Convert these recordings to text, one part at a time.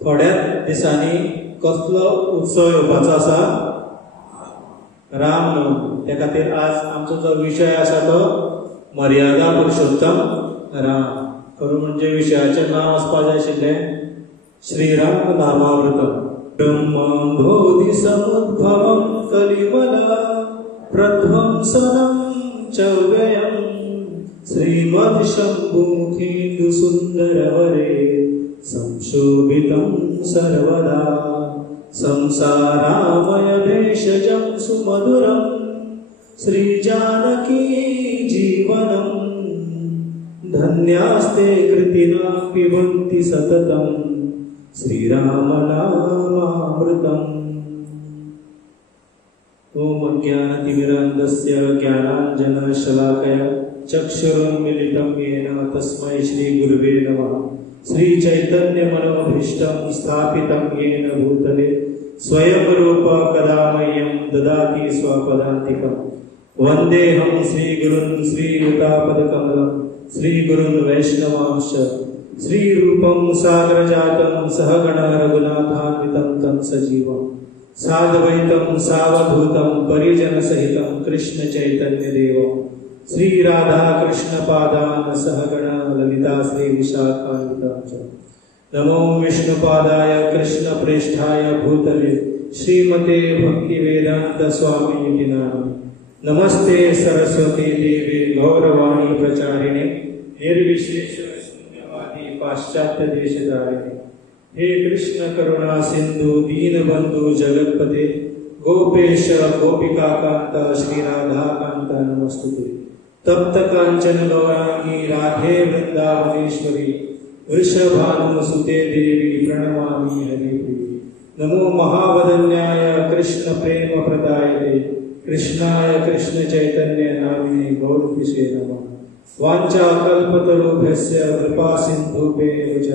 थोड्याच दिसांनी कसलो उत्सव येवपाचो आसा? रामनवमी. त्या खातीर आज आमचो जो विशय आसा तो मर्यादा पुरुषोत्तम राम. खरो म्हणजे विशयाचें नांव आसपा जाय आशिल्लें श्रीराम नामामृतम. ब्रह्मबोधि समुद्भवं कलिमला प्रध्वंसनं च व्ययं श्रीमद् शम्भुमुखेन्दु सुन्दरवरे संशोभितं सर्वदा संसारामय भेषजं सुमधुरं श्रीजानकी जीवनं धन्यास्ते कृतिना पिबन्ति सततं श्रीरामनामामृतम्. ओम अज्ञानतिमिरान्धस्य ज्ञानाञ्जनशलाकया चक्षुरुन्मीलितं येन तस्मै श्रीगुरुवे नमः. श्रीचैतन्यमनोभीष्टं स्थापितं येन भूतले स्वयं रूप कदा मह्यं ददाति स्वपदान्तिकं. वन्देऽहं श्रीगुरुन् श्रीयुतापदकमलं श्रीगुरुन् वैष्णवांश्च श्रीरूपं सागरजातं सहगण रघुनाथान्वितं तं सजीवं साद्वैतं सावधूतं परिजनसहितं कृष्णचैतन्यदेवं श्रीराधाकृष्णपादान् सहगण ललिता श्रीविशाखान्वितं च. नमो विष्णुपादाय कृष्णप्रेष्ठाय भूतले श्रीमते भक्तिवेदान्तस्वामिनिति नामिने. नमस्ते सरस्वती देवे गौरवाणी प्रचारिणे निर्विशेष शून्यवादी पाश्चात्य देशधारिणे. हे कृष्ण करुणा सिंधु दीनबंधु जगतपते गोपेश गोपिकाकांत श्रीराधाकांत नमस्तुते. तप्त कांचन गौरांगी राधे वृंदावनेश्वरी वृषभानुसुते देवी प्रणमामि हरिप्रिये. नमो महावदन्याय कृष्ण प्रेम प्रदायते कृष्णाय कृष्ण चैतन्य नामिने गौरपिषे नमः. वाञ्छा कल्पतरुभ्यस्य कृपा सिन्धुभ्येव च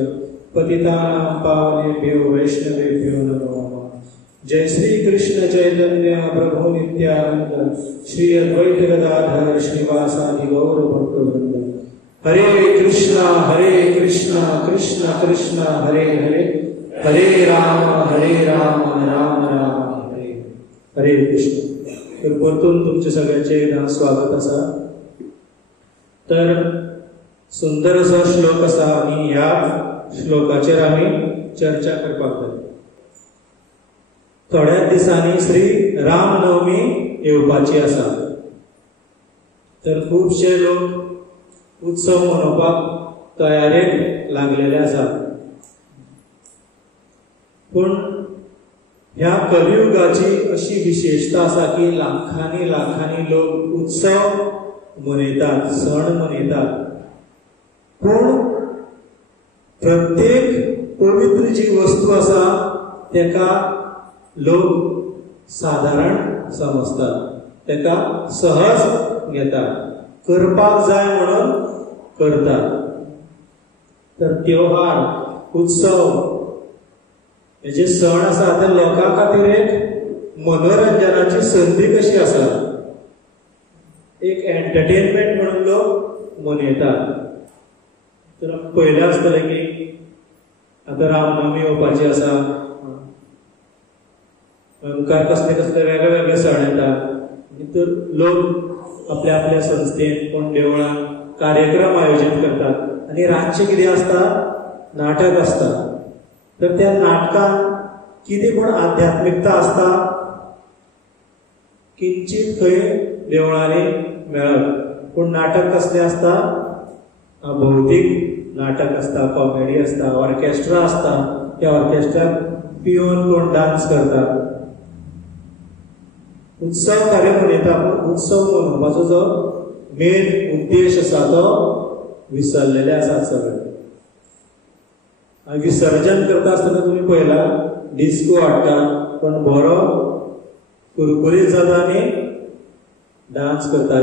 पतितानां पावनेभ्यो वैष्णवेभ्यो नमो नमः. जय श्री कृष्ण चैतन्य प्रभु नित्यानंद श्री अद्वैत गदाधर श्रीवासादि गौर भक्तवृंद. हरे कृष्णा कृष्ण कृष्ण हरे हरे हरे राम राम राम हरे हरे कृष्ण. तर परतून तुमचे सगळ्यांचे एकदा स्वागत असा. तर सुंदर असो श्लोक असा आणि ह्या श्लोकाचेर आमी चर्चा करपाक जाय. थोड्याच दिसांनी श्री रामनवमी येवपाची आसा. तर खूबशे लोक उत्सव मनोवपाक तयारेक लागलेले आसा. पण ह्या कलियुगाची अशी विशेषता आसा की लाखांनी लाखांनी लोक उत्सव मनयतात, सण मनयतात. पण प्रत्येक पवित्र जी वस्तू आसा तेका लोक साधारण समजतात, तेका सहज घेतात, करपाक जाय म्हणून करतात. तर त्योहार उत्सव हे जे सण आसा ते लोकां खातीर एक मनोरंजनाची संधी कशी आसा, एक एंटरटेनमेंट म्हणून लोक मनयतात. तर पयलें आसतलें की आतां रामनवमी येवपाची आसा, मुखार कसले कसले वेगळे वेगळे सण येतात. तर लोक आपल्या आपल्या संस्थेन कोण देवळान कार्यक्रम आयोजीत करतात आणि रातचे कितें आसता, नाटक आसता. तर त्या नाटकान कितें पण आध्यात्मिकता आसता, किंचित खंय देवळांनी मेळत. पूण नाटक कसलें आसता, भौतीक नाटक आसता, कॉमेडी आसता, ऑर्केस्ट्रा आसता. त्या ऑर्केस्ट्राक पिवन कोण डान्स करता. उत्सव कार्य मनयता पूण उत्सव मनोवपाचो जो मेन उद्देश आसा तो विसरलेले आसात सगळे. विसर्जन करता आसतना तुमी पळयला डिस्को हाडटा, पण बरो कुरकुरीत जाता आनी डान्स करता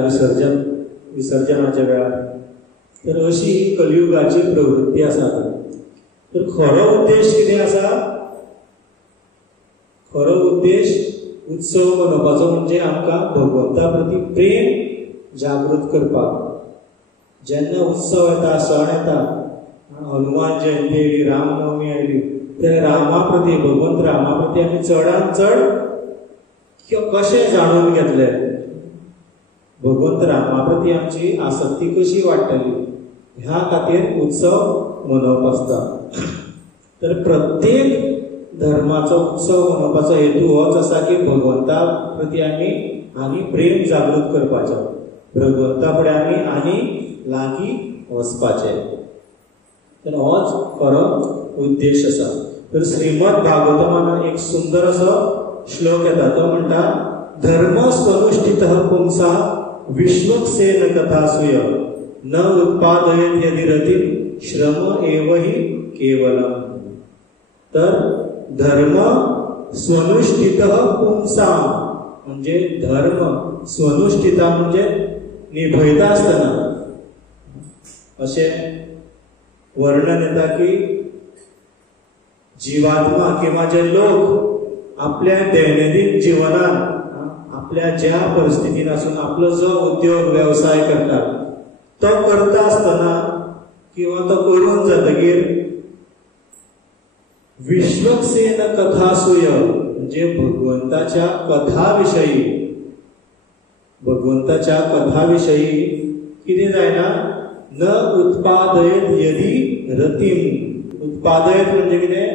विसर्जनाच्या वेळार. तर अशी कलियुगाची प्रवृत्ती आसा. तर खरो उद्देश कितें आसा? खरो उद्देश उत्सव मनोवपाचो म्हणजे आमकां भगवंता प्रती प्रेम जागृत करपाक. जेन्ना उत्सव येता, सण येता, हनुमान जयंती आयली, रामनवमी आयली, त्या रामा प्रती भगवंत रामा प्रती आमी चडांत चड कशें जाणून घेतले, भगवंत रामा प्रती आमची आसक्ती कशी वाडटली, ह्या खातीर उत्सव मनोवप आसता. तर प्रत्येक धर्माचो उत्सव मनोवपाचो हेतू होच आसा की भगवंता प्रती आनी प्रेम जागृत करपाचो, भगवंता फुडें आनी लागीं वचपाचें. तर होच खरो उद्देश आसा. तर श्रीमद भागवतमान एक सुंदर असो श्लोक येता, तो म्हणटा धर्म स्वनुष्ठितः पुंसा विश्वक्सेन कथासूय न उत्पादयेत यदि रतिं श्रम एव हि केवलम्. तर धर्म स्वनुष्ठितः पुंसा म्हणजे धर्म स्वनुष्ठिता म्हणजे निभयता आसतना अशें वर्णन येता की जीवात्मा किंवा जे लोक आपल्या दैनंदिन जीवनात आपल्या ज्या परिस्थितीन आसून आपलो जो उद्योग व्यवसाय करतात तो करता आसतना किंवा तो करून जातकीर विश्वक्सेन कथासूय म्हणजे भगवंताच्या कथाविषयी कितें जायना न उत्पादयेत यदि रतीम. उत्पादयेत म्हणजे कितें,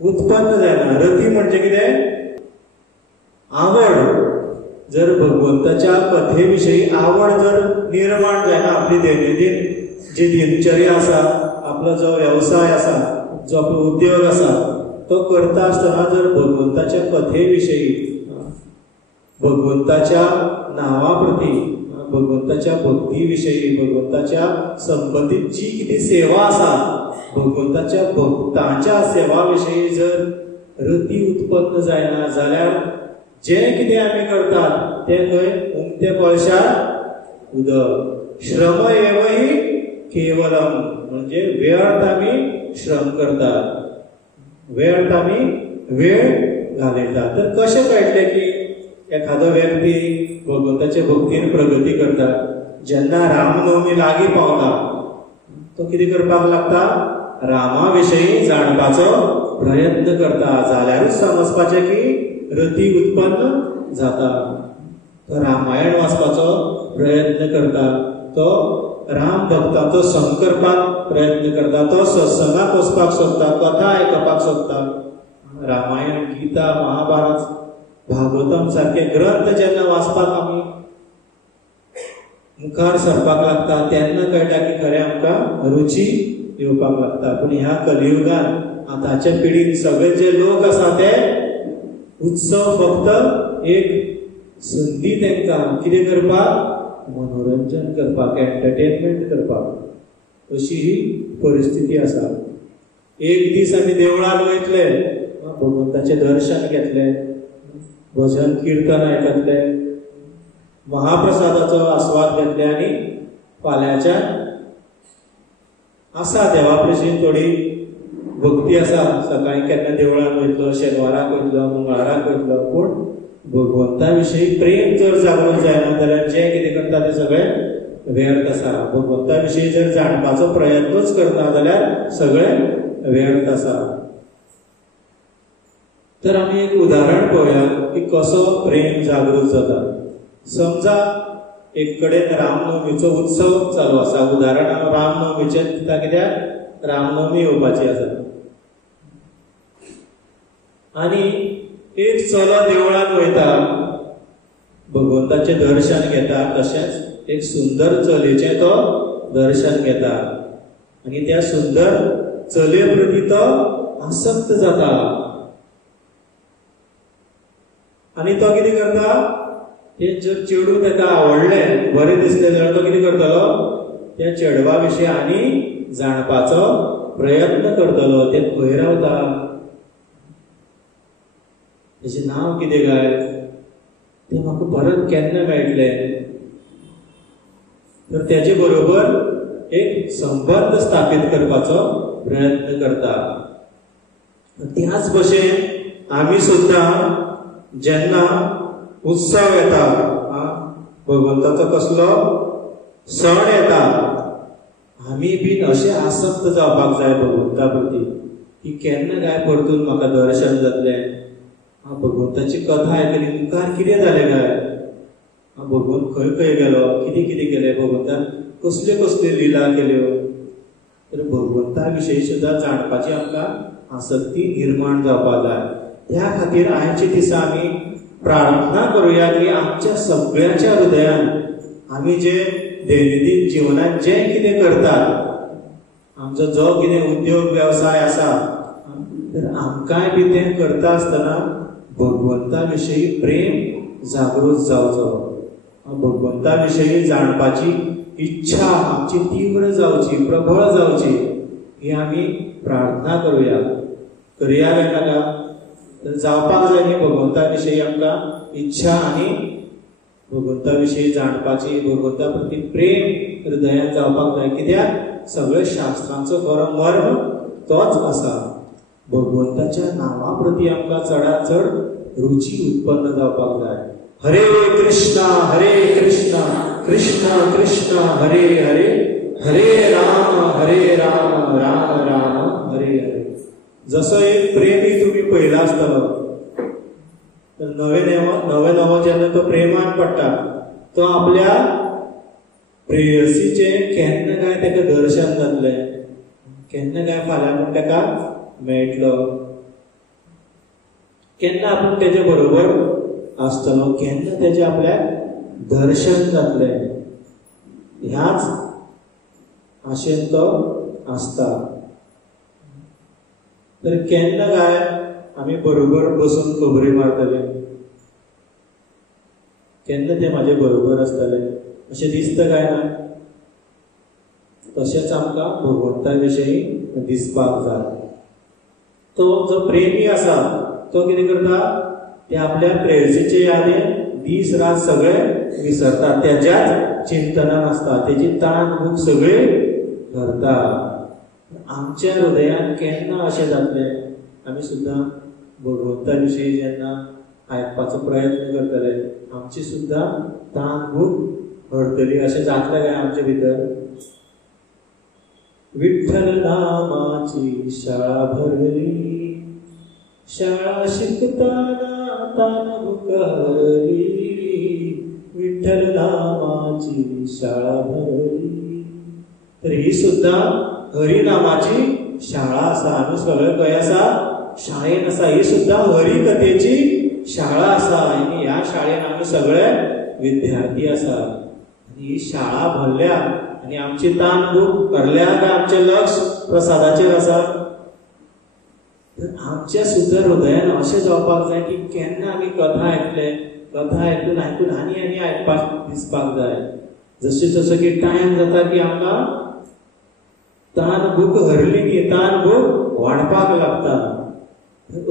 उत्पन्न जायना. रती म्हणजे कितें, आवड. जर भगवंताच्या कथेविषयी आवड जर निर्माण जायना, आपली दैनंदिन जी दिनचर्या आसा, आपलो जो व्यवसाय आसा, जो आपलो उद्योग आसा तो करता आसतना जर भगवंताच्या कथेविषयी, भगवंताच्या नांवा प्रती, भगवंताच्या भक्ती विषयी, भगवंताच्या संबंधित जी किती सेवा आसा, भगवंताच्या भक्तांच्या सेवा विषयी जर रती उत्पन्न जायना जाल्यार जे कितें आमी करतात ते खंय उमते कळशार उदक. श्रम एव हि केवलम म्हणजे व्यर्थ आमी श्रम करतात, व्यर्थ आमी वेळ घालयतात. तर कशें कळटलें की एखादो व्यक्ती भगवंताचे भक्तीन प्रगती करता, जेन्ना रामनवमी लागीं पावता तो कितें करपाक लागता, रामा विशयी जाणपाचो प्रयत्न करता, जाल्यारूच समजपाचें की रती उत्पन्न जाता. तो रामायण वाचपाचो प्रयत्न करता, तो राम भक्तांचो संग करपाक प्रयत्न करता, तो सत्संगाक वचपाक सोदता, कथा आयकपाक सोदता. रामायण, गीता, महाभारत, भागवतम सारखे ग्रंथ जेन्ना वाचपाक आमी मुखार सरपाक लागता तेन्ना कळटा की खरें आमकां रुची येवपाक लागता. पूण ह्या कलियुगान आतांच्या पिढीन सगळे जे लोक आसा ते उत्सव फक्त एक संदी तांकां कितें करपाक, मनोरंजन करपाक, एंटरटेनमेंट करपाक, अशी ही परिस्थिती आसा. एक दीस आमी देवळान वयतले, भगवंताचें दर्शन घेतलें, भजन कीर्तन आयकतले, महाप्रसादाचो आस्वाद घेतले आनी फाल्यांच्यान आसा देवा प्रशीन थोडी भक्ती आसा. सकाळी केन्ना देवळान वयतलो, शेनवाराक वयतलो, मंगळाराक वयतलो, पूण भगवंता विशयी प्रेम जर जागृत जायना जाल्यार जें कितें करता तें सगळें व्यर्थ आसा. भगवंता विशयी जर जाणपाचो प्रयत्नच करना जाल्यार सगळें व्यर्थ आसा. तर आमी एक उदाहरण पळोवया की कसो प्रेम जागृत जाता. समजा एक कडेन रामनवमीचो उत्सव चालू आसा. उदाहरण हांव रामनवमीचें दिता कित्याक रामनवमी येवपाची आसा. आनी एक चलो देवळान वयता, भगवंताचें दर्शन घेता, तशेंच एक सुंदर चलयेचें तो दर्शन घेता आनी त्या सुंदर चलये प्रती तो आसक्त जाता. आनी तो कितें करता, तें जर चेडूं ताका आवडलें, बरें दिसलें जाल्यार तो कितें करतलो, त्या चेडवा विशीं आनी जाणपाचो प्रयत्न करतलो. तें खंय रावता, तेजें नांव कितें काय, तें म्हाका परत केन्ना मेळटलें. तर तेजे बरोबर एक संबंध स्थापीत करपाचो प्रयत्न करता. त्याच भशेन आमी सुद्दां जेन्ना उत्सव येता, भगवंताचो कसलो सण येता, आमी बीन अशे आसक्त जावपाक जाय भगवंता प्रती. की केन्ना काय परतून म्हाका दर्शन जातलें, भगवंताची कथा आयकली मुखार कितें जालें काय, भगवंत खंय खंय गेलो, कितें कितें केलें, भगवंतान कसल्यो कसल्यो लिला केल्यो. तर भगवंता विशयी सुद्दां जाणपाची आमकां आसक्ती निर्माण जावपाक जाय. त्या खातीर आयच्या दिसा आमी प्रार्थना करुया की आमच्या सगळ्यांच्या हृदयान आमी जे दैनंदीन जिवनात जें कितें करतात, आमचो जो कितें उद्योग वेवसाय आसा, तर आमकांय बी तें करता आसतना भगवंता विशयी प्रेम जागृत जावचो, भगवंता विशयी जाणपाची इच्छा आमची तीव्र जावची, प्रबळ जावची, ही आमी प्रार्थना करुया. करया काय नाका, तर जावपाक जाय न्ही भगवंता विशयी आमकां इच्छा आनी भगवंता विशयी जाणपाची, भगवंता प्रती प्रेम हृदयात जावपाक जाय. कित्याक सगळे शास्त्रांचो खरो मर्म तोच आसा. भगवंताच्या नांवा प्रती आमकां चडांत चड रुची उत्पन्न जावपाक जाय. हरे कृष्णा कृष्ण कृष्ण हरे हरे, हरे राम राम राम हरे हरे. जसो एक प्रेमी तुम्ही पळयला आसतलो, तर नवे नवो जेन्ना तो प्रेमान पडटा, तो आपल्या प्रेयसीचे केन्ना काय तेका दर्शन जातलें, केन्ना काय फाल्यां तेका मेळटलो, केन्ना आपूण तेजे बरोबर आसतलो, केन्ना तेजे आपल्याक दर्शन जातलें, ह्याच आशेन तो आसता. तर केन्ना काय आमी बरोबर बसून खबरी मारतले, केन्ना ते म्हाजे बरोबर आसतले अशें दिसता काय ना. तशेंच आमकां भगवंता विशयी दिसपाक जाय. तो जो प्रेमी आसा तो कितें करता, ते आपल्या प्रेयसीचे यादेन दीस रात सगळे विसरता, तेज्याच चिंतनान आसता, तेजी ताण भूक सगळी धरता. आमच्या हृदयान केन्ना अशें जातलें, आमी सुद्दां भगवंता विशयी जेन्ना आयकपाचो प्रयत्न करतले, आमची सुद्दां ताण भूक हरतली. अशें जातलें काय आमचे भितर. विठ्ठल नामाची शाळा भरली, शाळा शिकताना ताण भूक हरली, विठ्ठल नामाची शाळा भरली. तर ही सुद्धा हरी नामाची शाळा आसा. आमी सगळे खंय आसा, शाळेन आसा. ही सुद्धा हरी कथेची शाळा आसा आनी ह्या शाळेन आमी सगळे विद्यार्थी आसा. आनी ही शाळा भरल्या आनी आमची ताण भूक भरल्या काय आमचें लक्ष प्रसादाचेर आसा. तर आमच्या सुद्दां हृदयान अशें जावपाक जाय की केन्ना आमी कथा आयकले, कथा आयकून आनी आनी आयकपाक दिसपाक जाय. जशें जसो की टायम जाता की आमकां ताण भूक हरली की ताण भूक वाडपाक लागता.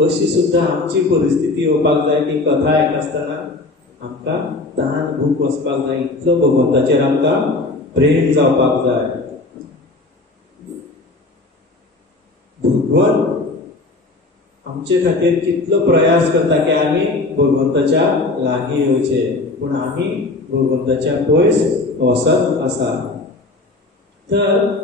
अशी सुद्दां आमची परिस्थिती येवपाक जाय की कथा आयकनासतना आमकां ताण भूक वचपाक जाय. इतलो भगवंताचेर आमकां प्रेम जावपाक जाय. भगवंत आमचे खातीर कितलो प्रयास करता की आमी भगवंताच्या लागीं येवचे, पूण आमी भगवंताच्या पयस वचत आसा. तर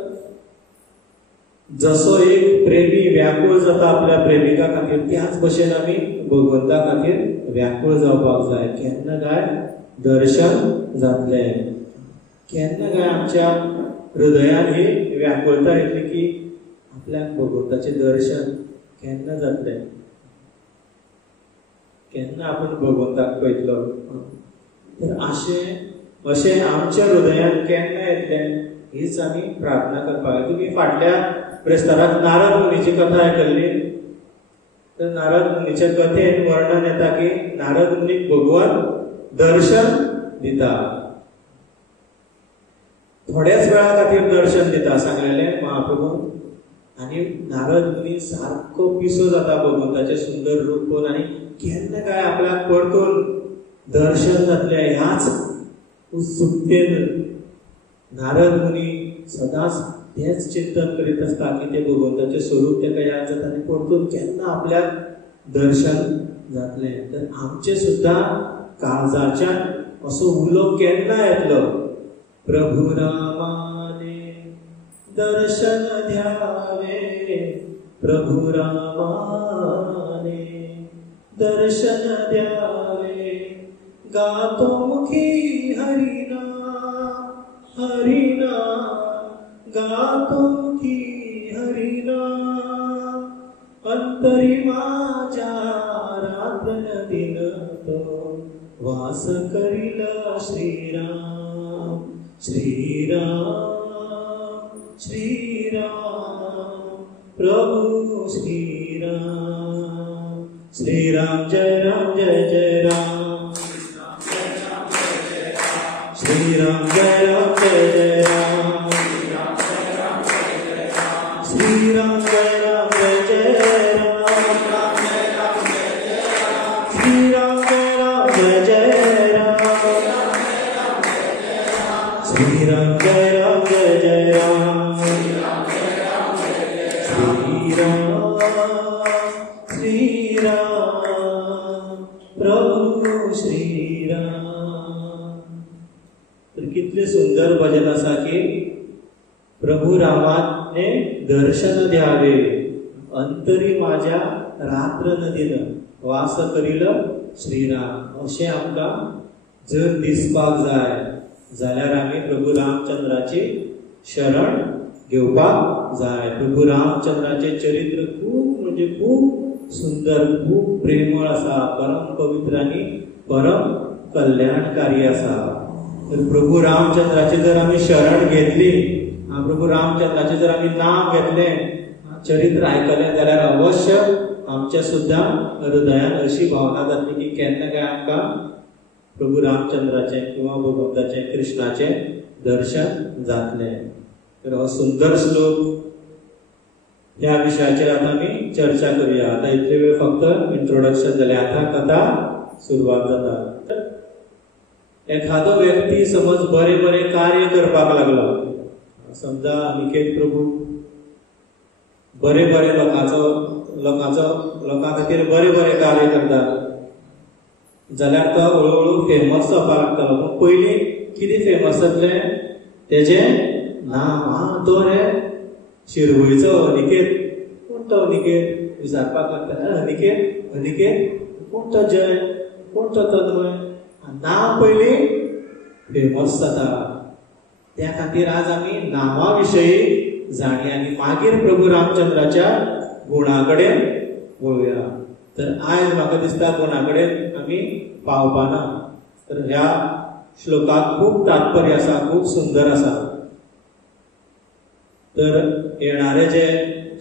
जसो एक प्रेमी व्याकुळ जाता आपल्या प्रेमिका खातीर, त्याच भशेन आमी भगवंता खातीर व्याकुळ जावपाक जाय. केन्ना काय दर्शन जातलें, केन्ना काय आमच्या हृदयान ही व्याकुळता येतली की आपल्याक भगवंताचें दर्शन केन्ना जातलें, केन्ना आपूण भगवंताक पळयतलो. तर अशें आमच्या हृदयान केन्ना येतलें हीच आमी प्रार्थना करपाक. तुमी फाटल्या प्रेस्ताराक नारद मुनीची कथा आयकल्ली. तर नारद मुनीच्या कथेन वर्णन येता की नारद मुनीक भगवंत दर्शन दिता, थोड्याच वेळा खातीर दर्शन दिता सांगलेलें महाप्रभून. आनी नारद मुनी सारको पिसो जाता भगवंताचें सुंदर रूप पळोवन. आनी केन्ना काय आपल्याक परतून दर्शन जातलें ह्याच उत्सुकतेन नारद मुनी सदांच तेच चिंतन करीत आसता की ते भगवंताचें स्वरूप तेका याद जाता आनी परतून केन्ना आपल्याक दर्शन जातलें. तर आमचे सुद्दां काळजाच्यान असो उलो केन्ना येतलो, प्रभू रामाने दर्शन द्यावे, प्रभु रामाने दर्शन द्यावे, गातो मुखी हरिना हरिना, गातो मुखी हरिना, अंतरी माझ्या रात्रन दिन तो वास करीला श्रीराम श्रीराम श्रीराम प्रभु श्रीराम श्रीराम जय राम जय जय राम श्रीराम जय राम जय जय राम श्रीराम जय राम जय जय राम श्रीराम जय राम जय जय राम श्रीराम जय राम जय जय राम श्रीराम श्रीराम प्रभु श्रीराम. तर कितले सुंदर भजन असा की प्रभू रामाने दर्शन द्यावे, अंतरी माझ्या रात्र नदीन वास करील श्रीराम. अशें आमकां जर दिसपाक जाय जाल्यार आमी प्रभू रामचंद्राची शरण घेवपाक जाय. प्रभू रामचंद्राचे चरित्र खूप म्हणजे खूप सुंदर, खूप प्रेमळ आसा, परम पवित्र आणि परम कल्याणकारी आसा. तर प्रभू रामचंद्राचे जर आमी शरण घेतली, प्रभू रामचंद्राचे जर आमी नाव घेतलें, चरित्र आयकलें, जाल्यार अवश्य आमच्या सुद्धा हृदयान अशी भावना जातली की केन्ना काय आमकां प्रभू रामचंद्राचे किंवा भगवंताचे कृष्णाचे दर्शन जातलें. तर हो सुंदर श्लोक ह्या विशयाचेर आता आमी चर्चा करूया. आता इतले वेळ फक्त इंट्रोडक्शन जालें, आता कथा सुरवात जाता. एखादो व्यक्ती समज बरे बरे कार्य करपाक लागलो, समजा अनिकेत प्रभू बरे बरे लोकां खातीर बरे बरे कार्य करता, जाल्यार तो हळूहळू फेमस जावपाक लागतलो. पूण पयलीं कितें फेमस जातलें? तेजें नांव. तो रे शिरवयचो अनिकेत. कोण तो अनिकेत? विचारपाक लागता, अनिकेत अनिकेत कोण तो? जय कोण तो? तन्मय. नांव पयलीं फेमस जाता. त्या खातीर आज आमी नांवा विशयी जाणया आनी मागीर प्रभू रामचंद्राच्या गुणा कडेन वळुया. तर आयज म्हाका दिसता गुणा कडेन आमी पावपाना. तर ह्या श्लोकाक खूब तात्पर्य आसा, खूब सुंदर आसा. तर येणारे जे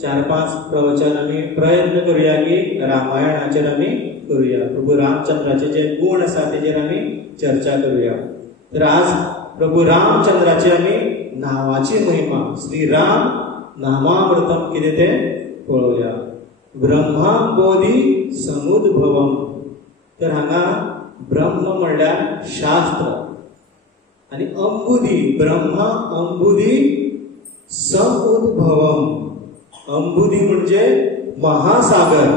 4-5 प्रवचन आमी प्रयत्न करूया की रामायणाचेर आमी करूया, प्रभू रामचंद्राचे जे गुण आसा तेजेर आमी चर्चा करूया. तर आज प्रभू रामचंद्राची आमी नावाची महिमा, श्रीराम नामामृतम कितें तें पळोवया. ब्रह्मं बोधी समुद्भवम. तर हांगा ब्रह्म म्हणल्यार शास्त्र आणि अंबुधी, ब्रह्म अंबुधी समुद्भवम. अंबुधी म्हणजे महासागर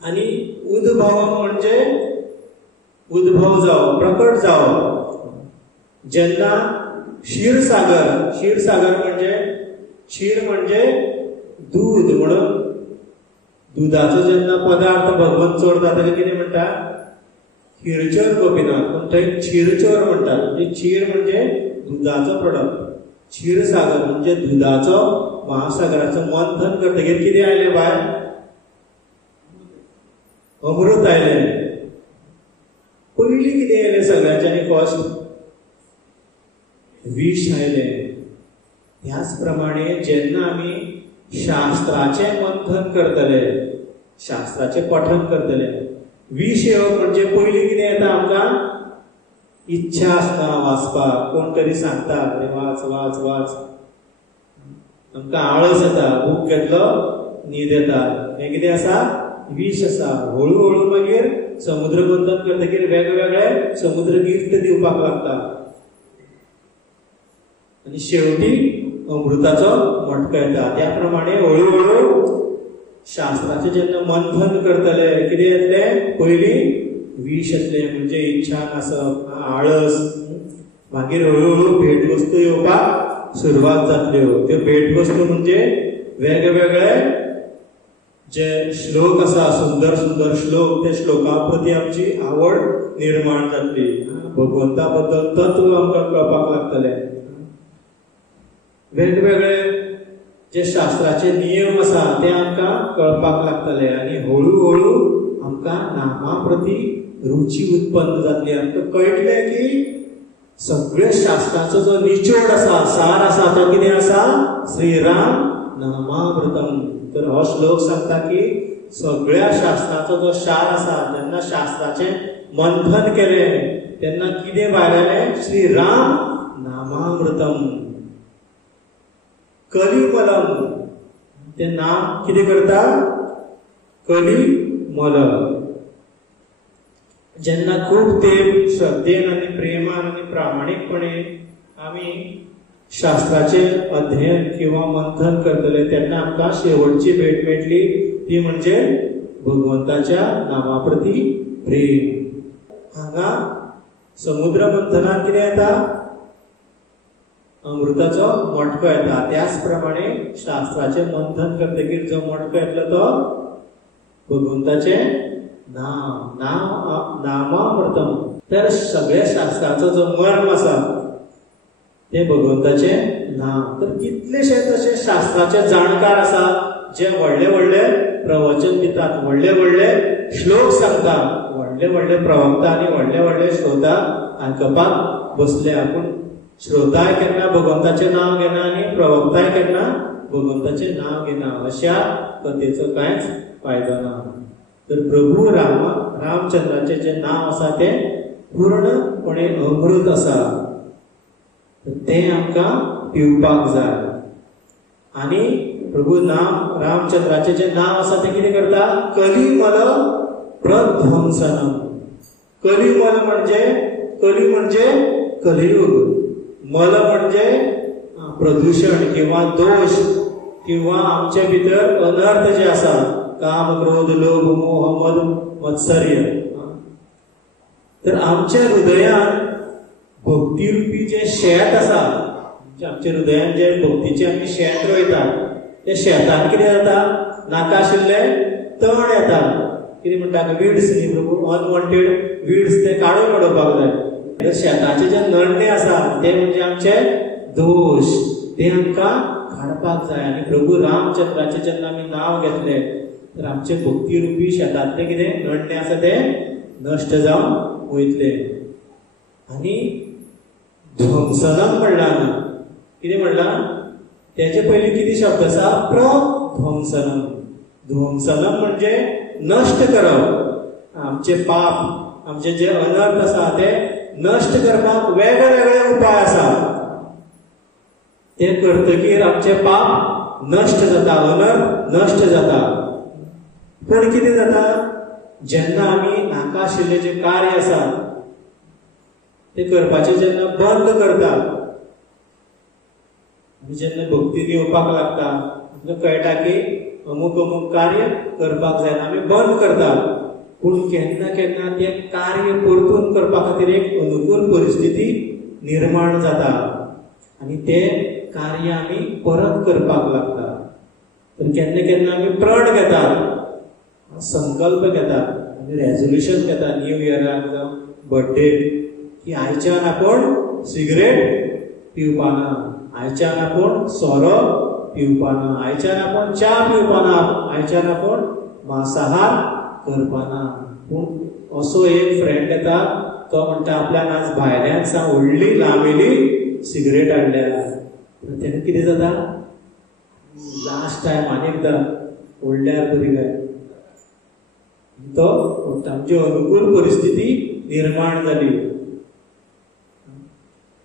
आणि उद्भवम म्हणजे उद्भव जावप, प्रकट जावप. जेन्ना क्षीरसागर, क्षीरसागर म्हणजे क्षीर म्हणजे दूध, म्हणून दुधाचो जेन्ना पदार्थ भगवंत चोरता ताका कितें म्हणटा? क्षीरचोर गोपीनाथ. पूण थंय क्षीरचोर म्हणटात. म्हणजे क्षीर म्हणजे दुधाचो प्रोडक्ट. क्षीरसागर म्हणजे दुधाचो महासागराचो मंथन करतकीर कितें आयलें भायर? अमृत आयलें. पयलीं कितें आयलें सगळ्यांच्यानी फर्स्ट? विष आयलें. त्याच प्रमाणे जेन्ना आमी शास्त्राचे मंथन करतले, शास्त्राचे पठन करतले, विष येवप म्हणजे पयलीं कितें येता आमकां? इच्छा आसता वाचपाक. कोण तरी सांगता रे वाच वाच वाच, आमकां आळस येता, बूक घेतलो न्हीद येता. हें कितें आसा? विष आसा. हळूहळू मागीर समुद्र मंथन करतकीर वेगवेगळे समुद्र गिफ्ट दिवपाक लागता आनी शेवटी अमृताचो मटको येता. त्या प्रमाणे हळूहळू शास्त्राचे जेन्ना मंथन करतले कितें येतलें? पयलीं विष येतलें म्हणजे इच्छा नासप, आळस. मागीर हळूहळू भेटवस्तू येवपाक सुरवात जातल्यो. त्यो भेटवस्तू म्हणजे वेगवेगळे जे श्लोक आसा, सुंदर सुंदर श्लोक, ते श्लोका प्रती आमची आवड निर्माण जातली. भगवंता बद्दल तत्व आमकां कळपाक लागतले. वेगवेगळे जे शास्त्राचे नियम आसा ते आमकां कळपाक लागतले आनी हळूहळू आमकां नामा प्रती रुची उत्पन्न जातली. आमकां कळटलें की सगळे शास्त्राचो जो निचोड आसा, सार आसा, तो कितें आसा? श्रीराम नामामृतम. तर हो श्लोक सांगता की सगळ्या शास्त्राचो जो सार आसा, जेन्ना शास्त्राचे मंथन केलें तेन्ना कितें भायर आयलें? श्रीराम नामामृतम. कलिमलम, ते नाम कितें करता? कलिमलम. जेन्ना खूब तेंप श्रद्धेन आनी प्रेमान आनी प्रामाणीकपणे आमी शास्त्राचे अध्ययन किंवा मंथन करतले तेन्ना आमकां शेवटची भेट मेळटली, ती म्हणजे भगवंताच्या नामा प्रती प्रेम. हांगा समुद्र मंथनात कितें येता? अमृताचो मटको येता. त्याच प्रमाणे शास्त्राचे मंथन करतकीर जो मटको येतलो तो भगवंताचे नाम. नामामृतम. तर सगळ्या शास्त्राचो जो मर्म आसा ते भगवंताचे नाम. तर कितलेशे तशे शास्त्राचे जाणकार आसा जे व्हडले व्हडले प्रवचन दितात, व्हडले व्हडले श्लोक सांगतात, व्हडले व्हडले प्रवक्ता आनी व्हडले व्हडले श्रोता आयकपाक बसले. पूण श्रोताय केन्ना भगवंताचे नाव घेना आनी प्रवक्ताय केन्ना भगवंताचे नाव घेना. अशा कथेचो कांयच फायदो ना. तर प्रभू रामचंद्राचे जे नाव आसा ते पूर्णपणे अमृत आसा. ते आमकां पिवपाक जाय. आनी प्रभू रामचंद्राचे जे नाव आसा ते कितें करता? कलिमल प्रध्वंसनम. कलिमल म्हणजे कलियुग. मल म्हणजे प्रदूषण किंवा दोष किंवा आमचे भितर अनर्थ जे आसा, काम, क्रोध, लोभ, मोह, मद, मत्सर्य. तर आमच्या हृदयान भक्तिरूपी जे शेत आसा, आमच्या हृदयान जे भक्तीचे आमी शेत रोयतात, त्या शेतान कितें जाता? नाका आशिल्ले तण येता. कितें म्हणटा? विड्स न्ही प्रभू, अनवॉन्टेड विड्स, ते काडून उडोवपाक जाय. शेताचे जे नडणे आसा ते म्हणजे आमचे दोष, ते आमकां काडपाक जाय. आनी प्रभू रामचंद्राचे जेन्ना आमी नाव घेतले तर आमचे भक्तिरूपी शेतांतले कितें नडणे आसा ते नश्ट जावन वयतले. आनी ध्वंसनम म्हणला ना. कितें म्हणला? तेजे पयलीं कितें शब्द आसा? प्रध्वंसनम. ध्वंसनम म्हणजे नश्ट करप. आमचे पाप, आमचे जे अनर्थ आसा ते नष्ट करपाक वेगळे वेगळे उपाय आसा. ते करतकीर आमचे पाप नष्ट जाता, अनर्थ नष्ट जाता. पूण कितें जाता? जेन्ना आमी नाका आशिल्ले जे कार्य आसा ते करपाचे जेन्ना बंद करता, जेन्ना भक्ती येवपाक लागता, आमकां कळटा की अमूक अमूक कार्य करपाक जायना, आमी बंद करता. पूण केन्ना केन्ना ते कार्य परतून करपा खातीर एक अनुकूल परिस्थिती निर्माण जाता आनी ते कार्य आमी परत करपाक लागता. तर केन्ना केन्ना आमी प्रण घेतात, संकल्प घेतात आनी रेजोल्युशन घेतात न्यू इयराक जावं बर्थडेक, की आयच्यान आपूण सिगरेट पिवपाना, आयच्यान आपूण सोरो पिवपाना, आयच्यान आपूण च्या पिवपाना, आयच्यान आपूण मांसाहार करपाना. पूण असो एक फ्रेंड येता, तो म्हणटा आपल्यान आज भायल्यान सा व्हडली लांबेली सिगरेट हाडल्या. तेन्ना कितें जाता? लास्ट टायम आनी एकदां व्हडल्यार बरी काय. तो आमची अनुकूल परिस्थिती निर्माण जाली.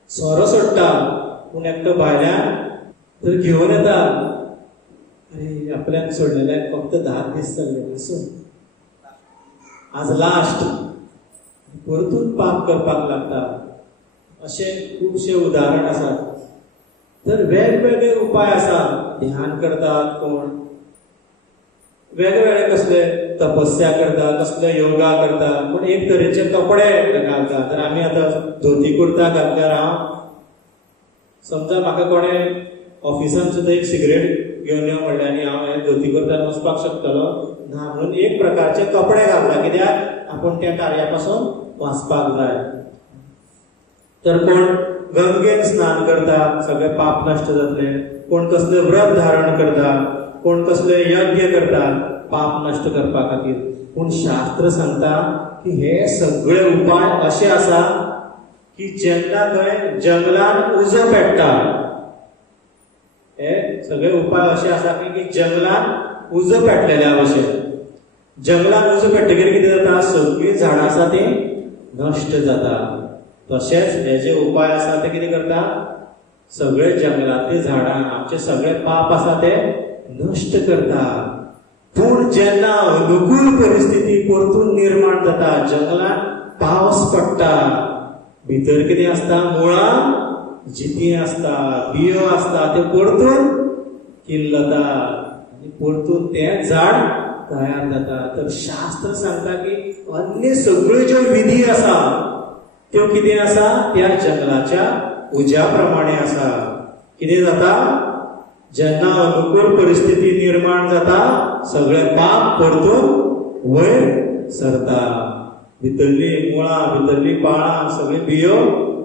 सोरो सोडटा पूण एकटो भायल्यान तर घेवन येता, अरे आपल्यान सोडलेल्याक फक्त 10 दीस जाल्ले आसूं, आज लास्ट, परतून पाप करपाक लागता. अशे खुबशे उदाहरण आसात. तर वेगवेगळे उपाय आसा. ध्यान करतात कोण, वेगवेगळे कसले तपस्या करता, कसले योगा करता, पूण एक तरेचे कपडे घालता. तर आमी आतां धोती कुर्ता घातल्यार हांव समजा म्हाका कोणें ऑफिसान सुद्दां एक सिगरेट घेवन यो म्हणलें आनी हांव हें धोती करता वचपाक शकतलो ना, म्हणून एक प्रकारचे कपडे घालता, कित्याक आपूण त्या कार्या पासून वाचपाक जाय. तर कोण गंगेन स्नान करता, सगळे पाप नश्ट जातले. कोण कसले व्रत धारण करता, कोण कसले यज्ञ करता पाप नश्ट करपा खातीर. पूण शास्त्र सांगता की हे सगळे उपाय असे आसा की जेन्ना खंय जंगलान उजो पेट्टा, हे सगळे उपाय असे आसा की जंगलान उजो पेटलेल्या भशेन. जंगलान उजो पेटतकीर कितें जाता, सगळीं झाडां आसा ती नश्ट जाता. तशेंच हे जे उपाय आसा ते कितें करता, सगळे जंगलांतली झाडां, आमचे सगळे पाप आसा ते नश्ट करता. पूण जेन्ना अनुकूल परिस्थिती परतून निर्माण जाता, जंगलात पावस पडटा, भितर कितें आसता, मुळां जितीं आसता, बियो आसता, ते परतून किल्लता आनी परतून तें झाड तयार जाता. तर शास्त्र सांगता की अन्य सगळ्यो ज्यो विधी आसा त्यो कितें आसा, त्या जंगलाच्या उज्या प्रमाणे आसा. कितें जाता, जेन्ना अनुकूल परिस्थिती निर्माण जाता, सगळे पाप परतून वयर सरता. भितरली मुळां, भितरली पाळां, सगळी बियो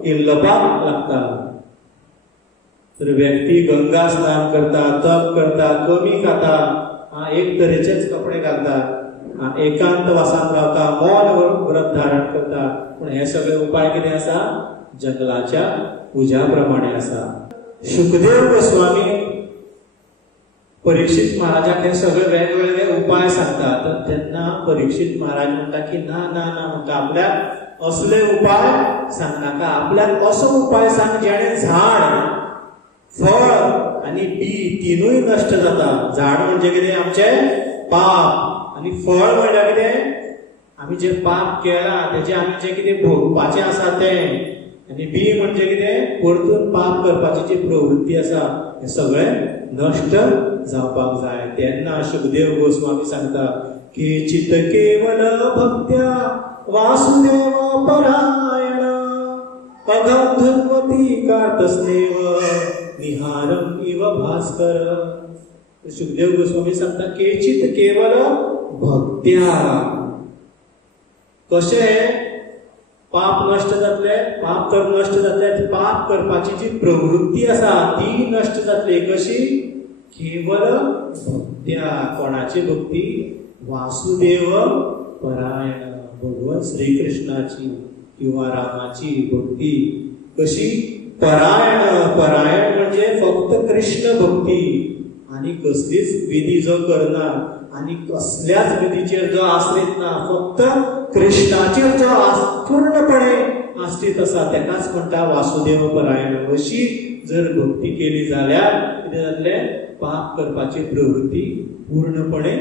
किल्लपाक लागता. तर व्यक्ती गंगा स्नान करता, तप करता, कमी खाता, एक तरेचेच कपडे घालता, एकांत वासांत रावता, मौन व्रत धारण करता. पूण हे सगळे उपाय कितें आसा, जंगलाच्या उज्या प्रमाणे आसा. शुकदेव गोस्वामी परीक्षित महाराजाक हे सगळे वेगवेगळे उपाय सांगतात. तेन्ना परीक्षित महाराज म्हणटा की ना ना ना, म्हणटा आपल्याक असले उपाय सांगनाका, आपल्याक असो उपाय सांग जेणे झाड, फळ आनी बी तिनूय नश्ट जाता. झाड म्हणजे कितें, आमचे पाप, आनी फळ म्हणजे कितें, आमी जे पाप केला तेजे आमी जे कितें भोगपाचें आसा तें, आनी बी म्हणजे कितें, परतून पाप करपाची जी प्रवृत्ती आसा हे सगळे नश्ट जावपाक जाय. तेन्ना शुकदेव गोस्वामी सांगता की चित केवल भक्त्या वासुदेव परायण अघम धन्वती कार्तस्नेव निहारम इव भास्कर. शुकदेव गोस्वामी सांगता केचित केवल भक्त्या. कशे पाप नष्ट जातले, पाप कर नष्ट जातले, पाप करपाची जी प्रवृत्ती आसा ती नष्ट जातली. कशी, केवल भक्त्या. कोणाची भक्ती, वासुदेव परायण, भगवान श्रीकृष्णाची किंवा रामाची भक्ती. कशी, परायण. परायण म्हणजे फक्त कृष्ण भक्ती आणि कसलीच विधी जो करना आणि कसल्याच विधीचेर जो आश्रित ना, फक्त कृष्णाचेर जो पूर्णपणे आश्रित आसा तेकाच म्हणटा वासुदेव परायण. अशी जर भक्ती केली जाल्यार कितें जातलें, पाप करपाची प्रवृत्ती पूर्णपणे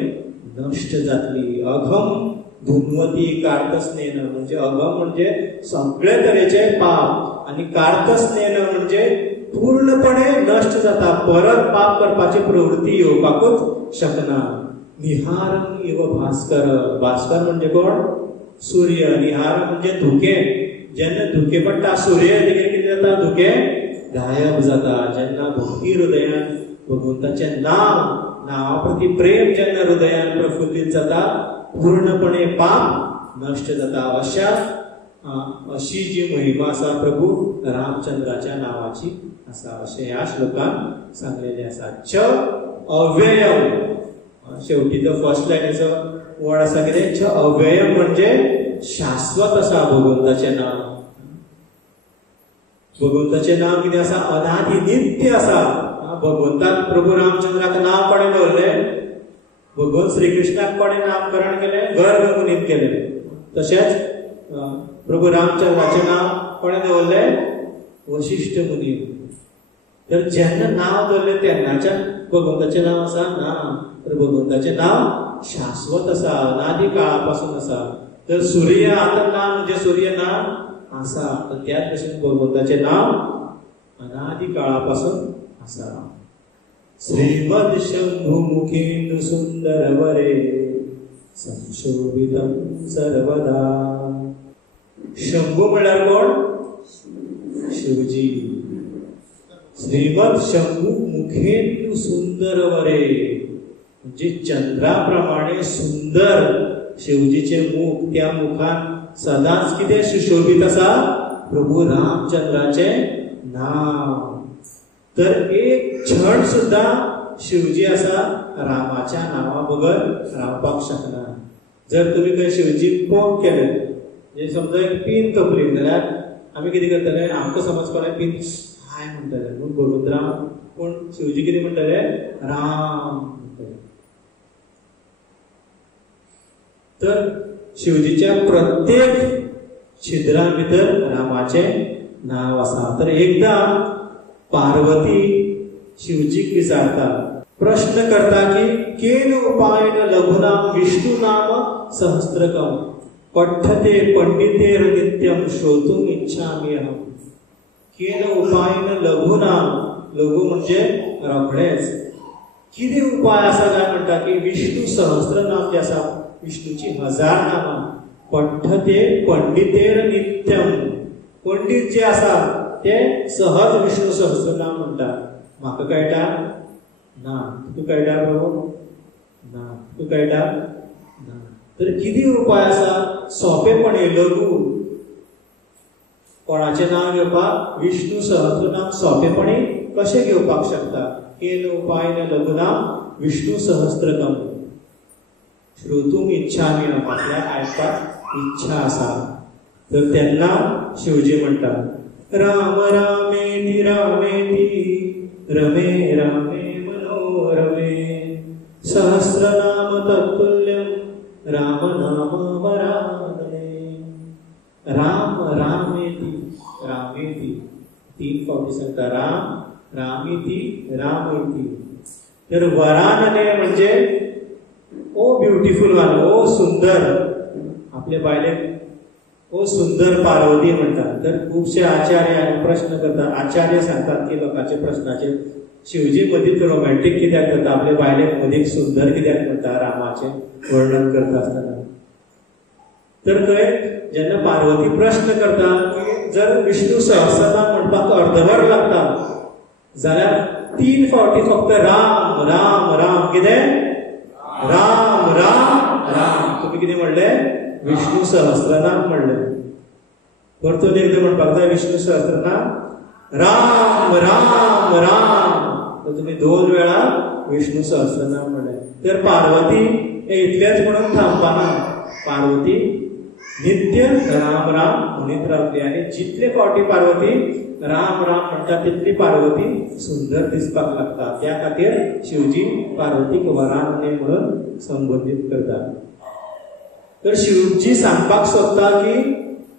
नष्ट जातली. अघम धुन्वती कार्तस्नेन, म्हणजे अघम म्हणजे सगळे तरेचे पाप, आणि कार्तस्नेन म्हणजे पूर्णपणे नष्ट जाता, परत पाप करपाची प्रवृत्ती येवपाकूच शकना. निहारम इव भास्कर. भास्कर म्हणजे कोण, सूर्य. निहार म्हणजे धुके. जेन्ना धुके पडटा सूर्य तेजेर कितें जाता, धुके गायब जाता. जेन्ना भक्ती हृदयान भगवंताचे नावा प्रती प्रेम जेन्ना हृदयान प्रफुल्लित जाता, पूर्णपणे पाप नष्ट जाता. अशी जी महिमा आसा प्रभू रामचंद्राच्या नावाची आसा, अशें ह्या श्लोकान सांगलेले आसा. च अव्ययम. शेवटी तो फर्स्ट लायनीचो वर्ड आसा कितें, च अव्ययम म्हणजे शाश्वत आसा भगवंताचे नाव. भगवंताचे नाव कितें आसा, अनादि नित्य आसा. भगवंताक प्रभू रामचंद्राक नाव कोणें दवरलें, भगवान श्रीकृष्णाक कोणें नामकरण केलें, गर्ग मुनीन केलें. तशेंच प्रभू रामचंद्राचें नाव कोणें दवरलें, वशिष्ठ मुनीन. तर जेन्ना नाव दवरलें तेन्नाच्यान भगवंताचें नाव आसा ना, तर भगवंताचें नाव शाश्वत आसा, अनादि काळा पासून आसा. तर सूर्य आतां नाम म्हणजे सूर्य नाम आसा, तर त्याच भशेन भगवंताचें नाव अनादि काळा पासून आसा. श्रीमद शंभु मुखेंदु सुंदर वरे संशोभितं सर्वदा. शंभू म्हळ्यार कोण, शिवजी. श्रीमद शंभू मुखेंदू सुंदर वरे, म्हणजे चंद्राप्रमाणे सुंदर शिवजीचे मुख, त्या मुखात सदाच किती सुशोभित असा प्रभू रामचंद्राचे नाव. तर एक क्षण सुद्धा शिवजी असा रामाच्या नावा बगर रावपाक शकना. जर तुम्ही काही शिवजी पोक केले, म्हणजे समजा एक पिन तपली जाल्यार आम्ही किती करतले, आमकां समज कोणा पिन हाय म्हणटले पूण भगवंत राम, पूण शिवजी किती म्हणटले राम म्हणटले. तर शिवजीच्या प्रत्येक छिद्रा भितर रामाचे नाव असा. तर एकदा पार्वती शिवजीक विचारता, प्रश्न करता की केन उपायन लघुनाम विष्णु नाम सहस्त्रकम पठ्यते पंडितेर नित्यम श्रोतुम इच्छामि अहम. केन उपायन लघुनाम, लघु म्हणजे रोखडेच, किती उपाय असा काय म्हणता की विष्णु सहस्त्र नाम जे आसा, विष्णूची 1000 नामां, पठ्यते पंडितेर नित्यम, पंडित जे आसा ते सहज विष्णू सहस्रनाम म्हणटा. म्हाका कळटा ना, तू कळटा प्रभू ना, तू कळटा ना. तर किती उपाय आसा सोपेपणे लघु कोणाचे नाव घेवपाक, विष्णू सहस्रनाम सोपेपणे कशें घेवपाक शकता. केन उपायन लघुनाम विष्णू सहस्त्रकम श्रोतुम इच्छामि, आपल्याक आयकपाक इच्छा आसा. तर तेन्ना शिवजी म्हणटा, राम रामेति रामेति रमे रामे मनोरमे सहस्रनाम तत्तुल्यं राम नाम वरानने. राम रामेति रामेति 3 फावटी सांगता, राम रामेति रामेति. तर वरानने म्हणजे ओ ब्युटिफुल वन, ओ सुंदर, आपले बायलेक ओ सुंदर पार्वती म्हणतात. तर खूपशे आचार्य प्रश्न करतात, आचार्य सांगतात की लोकांच्या प्रश्नाचे शिवजी मदींच रोमॅन्टिक कित्याक करता, आपले बायलेक मदींच सुंदर कित्याक म्हणटा रामाचे वर्णन करता असताना. तर थंय जेन्ना पार्वती प्रश्न करता की जर विष्णू सहस्रनाम म्हणपाक अर्दवर लागता जाल्यार 3 फावटी फक्त राम राम राम, कितें राम राम राम, तुम्ही किती म्हणले विष्णू सहस्रनाम म्हणले. परतून एकदा म्हणपाक जाय विष्णू सहस्रनाम राम राम राम, तर तुम्ही 2 वेळा विष्णू सहस्रनाम म्हणले. तर पार्वती इतलेच म्हणून थांबपाना, पार्वती नित्य राम राम म्हणत रावली. आणि जितले फावटी पार्वती राम राम म्हणटा तितली पार्वती सुंदर दिसपाक लागता. त्या खातीर शिवजी पार्वतीक वरानने म्हणून संबोधित करतात. तर शिवजी सांगपाक सोदता की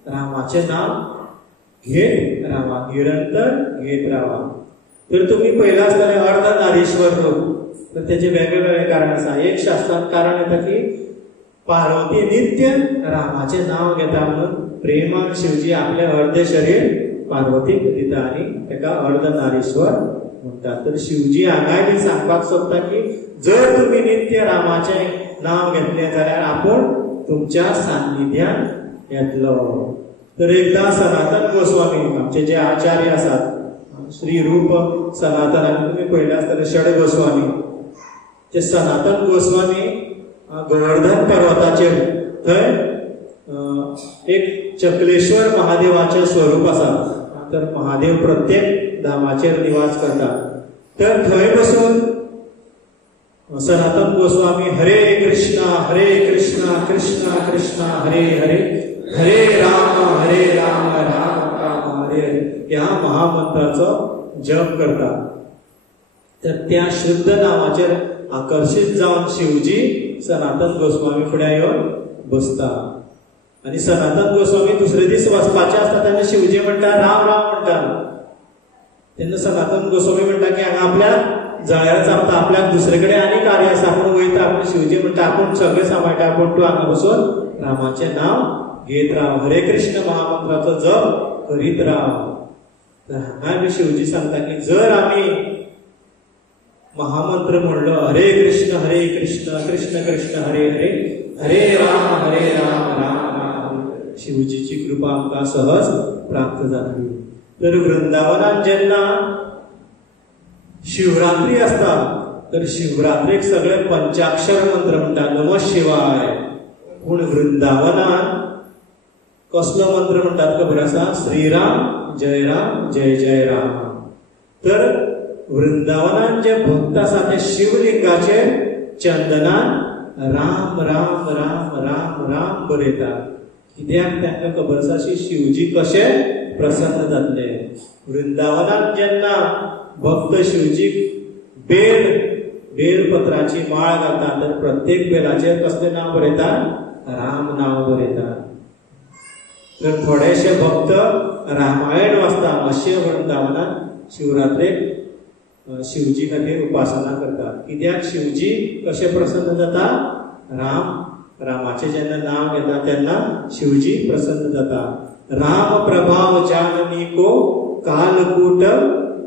रामाचे नाव घेत रावा, निरंतर घेत रावा. तर तुम्ही पहिला असताना अर्धनारीश्वर लोक, तर त्याचे वेगवेगळे कारण आसा. एक शास्त्रात कारण येता की पार्वती नित्य रामाचे नाव घेता म्हणून प्रेमान शिवजी आपले अर्धे शरीर पार्वतीक दिता आणि ताका अर्धनारीश्वर म्हणतात. तर शिवजी हांगाय बी सांगपाक सोदता की जर तुम्ही नित्य रामाचे नाव घेतले जाल्यार आपूण तुमच्या सान्निध्यान येतलो. तर एकदा सनातन गोस्वामी, आमचे जे आचार्य आसात, श्री रूप सनातन, तुम्ही पळयले आसतले षड गोस्वामी, जे सनातन गोस्वामी गोवर्धन पर्वताचेर थंय एक चक्लेश्वर महादेवाचे स्वरूप आसा. तर महादेव प्रत्येक धामाचेर निवास करता. तर थंय बसून सनातन गोस्वामी हरे कृष्णा कृष्णा कृष्णा हरे हरे, हरे राम राम राम हरे हरे ह्या महामंत्राचो जप करता. तर त्या शुद्ध नावाचेर आकर्षित जावन शिवजी सनातन गोस्वामी फुड्यान येवन बसता. आणि सनातन गोस्वामी दुसरे दीस वचपाचे आसता तेन्ना शिवजी म्हणटा राम राम म्हणटा. तेन्ना सनातन गोस्वामी म्हणटा की हांगा आपल्याक जळार चापता, आपल्याक दुसरे कडेन आनी कार्य आसा, आपूण वयता. आपूण शिवजी म्हणटा आपूण सगळें सांबाळटा, आपूण तूं हांगा बसून रामाचें नाव घेत राव, हरे कृष्ण महामंत्राचो जप करीत राव. तर हांगा बी शिवजी सांगता की जर आमी महामंत्र म्हणलो हरे कृष्ण कृष्ण कृष्ण हरे हरे, हरे राम राम राम, शिवजीची कृपा आमकां सहज प्राप्त जातली. तर वृंदावनात जेन्ना शिवरात्री असता तर शिवरात्रेक सगळे पंचाक्षर मंत्र म्हणतात, नमः शिवाय. पूण वृंदावनात कसलो मंत्र म्हणतात खबर आसा? श्रीराम जय जय राम. तर वृंदावनात जे भक्त आसा ते शिवलिंगाचे चंदनान राम राम राम राम राम बरयतात. कित्याक तांकां खबर आसा शिवजी कशे प्रसन्न जातले. वृंदावनात जेन्ना भक्त शिवजीक बेलपत्राची माळ घालतात तर प्रत्येक बेलाचेर कसले नाव बरयतात? राम नाव बरयतात. तर थोडेशे भक्त रामायण वाचता अशे वृंदावनात शिवरात्रेक शिवजी खातीर उपासना करतात. कित्याक शिवजी कशे प्रसन्न जाता? रामाचे जेन्ना नाव घेता तेन्ना शिवजी प्रसन्न जाता. राम प्रभाव जाननी को कालकूट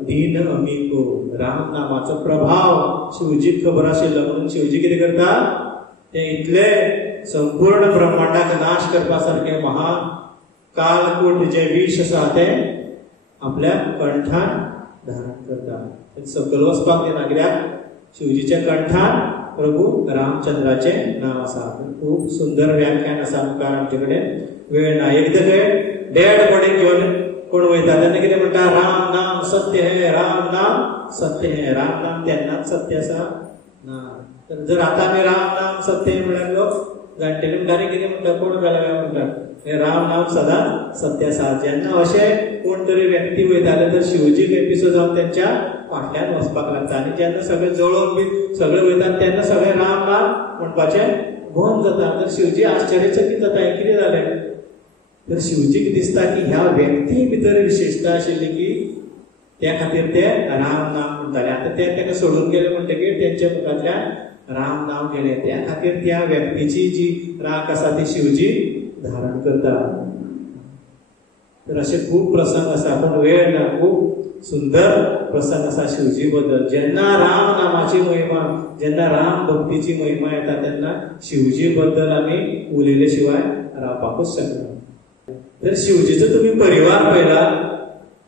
दीन अमीको. राम नामाचो प्रभाव शिवजीक खबर आशिल्लो म्हणून शिवजी कितें करता? ते इतले संपूर्ण ब्रह्मांडाक नाश करपा सारखे महान कालकूट जे विष आसा ते आपल्या कंठान धारण करता. सकल वचपाक दिना. कित्याक शिवजीच्या कंठान प्रभू रामचंद्राचे नाव आसा. खूप सुंदर व्याख्यान आसा मुखार आमचे कडेन, वेळ ना. एकदा डेड बॉडी घेवन कोण वयता तेन्ना कितें म्हणटा? राम नाम सत्य है, राम नाम सत्य है. राम नाम तेन्नाच सत्य आसा ना. तर जर आता आमी राम नाम सत्य है म्हळ्यार लोक जाणटेली म्हणटा कितें म्हणटा? कोण बेळगांव म्हणटा हे राम नाम सदांच सत्य आसा. जेन्ना अशे कोण तरी व्यक्ती वयताले तर शिवजीक एपिसोड जावन तेंच्या फाटल्यान वचपाक लागता. आनी जेन्ना सगळे जळोवन बी सगळे वयतात तेन्ना सगळे राम नाम म्हणपाचे बंद जाता. तर शिवजी आश्चर्यचकीत जाता, हे कितें जालें? तर शिवजीक दिसता की ह्या व्यक्ती भितर विशेषता आशिल्ली की त्या खातीर ते राम नाम म्हणटाले. आतां ते ताका सोडून गेले म्हणटकीर तेंच्या मुखांतल्यान राम नाम गेले. त्या खातीर त्या व्यक्तीची जी राख आसा ती शिवजी धारण करता. तर असे खूप प्रसंग आसा पण वेळ ना. खूप सुंदर प्रसंग आसा शिवजी बद्दल. जेन्ना राम नामाची महिमा, जेन्ना राम भक्तीची महिमा येता तेन्ना शिवजी बद्दल आमी उलयले शिवाय रावपाकूच शकना. तर शिवजीचो तुम्ही परिवार पळयला,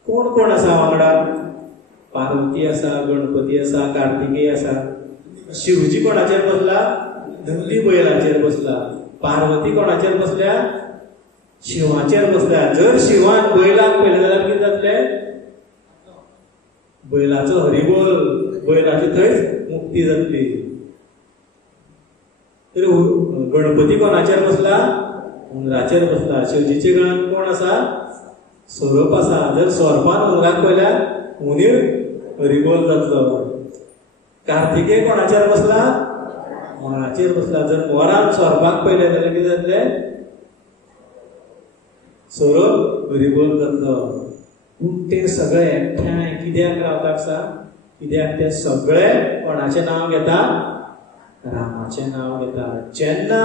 कोण कोण आसा वांगडा? पार्वती आसा, गणपती आसा, कार्तिकेय आसा. शिवजी कोणाचेर बसला? नंदी बैलाचेर बसला. पार्वती कोणाचेर बसल्या? शिवाचेर बसल्या. जर शिवान बैलाक पळयलें जाल्यार कितें जातलें? बैलाचो हरिबोल, बैलाची थंयच मुक्ती जातली. तर गणपती कोणाचेर बसला? उंदराचेर बसला. शिवजीचे गळ्यांत कोण आसा? सोरोप आसा. जर सोरपान उंदराक पळयल्यार उंदीर हरिबोल जातलो. कार्तिकेय कोणाचेर बसला? मोराचेर बसला. जर मोरान सोरपाक पळयलें जाल्यार कितें जातलें? सोरोप हरिबोल जातलो. पूण ते सगळे एकठांय कित्याक रावतात आसा? कित्याक ते सगळे कोणाचें नाव घेतात? रामाचें नाव घेतात. जेन्ना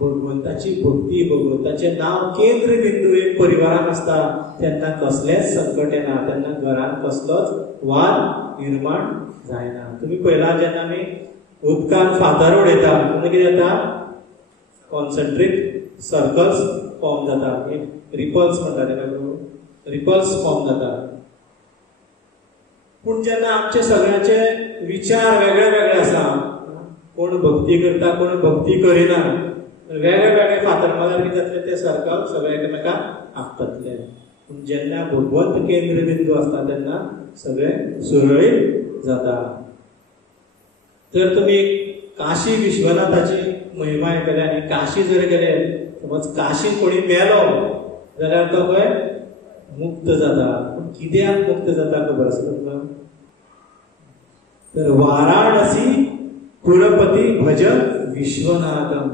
भगवंताची भक्ती, भगवंताचें नाव केंद्र बिंदू एक परिवारान आसता तेन्ना कसलेच संकट येना. तेन्ना घरान कसलोच वाद निर्माण जायना. तुमी पळयला जेन्ना आमी उदकान फातर उडयता तेन्ना कितें जाता? कॉन्सन्ट्रीक सर्कल्स फॉर्म जाता. रिपल्स म्हणटा तेका, रिपल्स फॉर्म जाता. पूण जेन्ना आमचे सगळ्यांचे विचार वेगळे वेगळे आसा, कोण भक्ती करता कोण भक्ती करिना, वेगळे वेगळे फातर मारल्यार कितें जातलें? ते सर्कल सगळे एकामेकाक आपतले. पूण जेन्ना भगवंत केंद्र बिंदू आसता तेन्ना सगळे सुरळीत जाता. तर तुमी काशी विश्वनाथाची महिमा आयकल्या आनी काशी जर गेले, समज काशी कोणी मेलो जाल्यार तो खंय मुक्त जाता. पूण कित्याक मुक्त जाता खबर आसा तुमकां? तर वाराणसी पुरपती भज विश्वनाथम.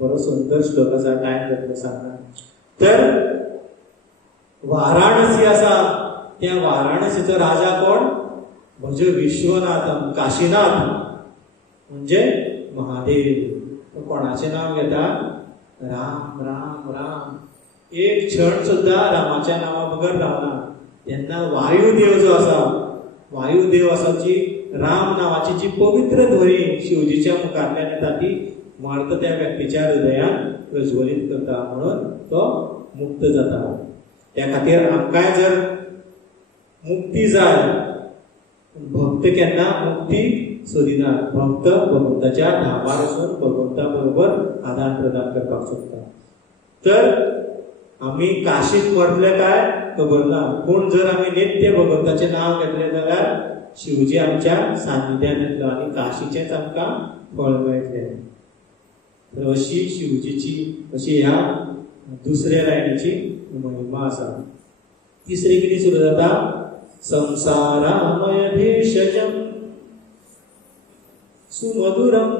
बरो सुंदर श्लोक आसा, टायम जातलो सांगना. तर वाराणसी आसा त्या वाराणसीचो राजा कोण? भज विश्वनाथम. काशीनाथ म्हणजे महादेव. कोणाचे नाव घेता? राम राम राम. एक क्षण सुद्धा रामाच्या नावा बगर रावना. तेन्ना वायुदेव जो आसा, वायुदेव आसा जी राम नावाची जी पवित्र ध्वनी शिवजीच्या मुखांतल्यान येता ती मार्त त्या व्यक्तीच्या हृदयान प्रज्वलित करता. म्हणून तो मुक्त जाता. त्या खातीर आमकांय जर मुक्ती जाय, भक्त केन्ना मुक्ती सोदिना. भक्त भगवंताच्या धामार वचून भगवंता बरोबर आदान प्रदान करपाक सोदता. तर आमी काशीत मरतले काय खबर ना, पूण जर आमी नित्य भगवंताचें नांव घेतलें जाल्यार शिवजी आमच्या सान्निध्यान येतलो आनी काशीचेंच आमकां फळ मेळटलें. तर अशी शिवजीची अशी ह्या दुसऱ्या लायनीची महिमा आसा. तिसरी कितें सुरू जाता, संसारामय भेषजम सुमधुरम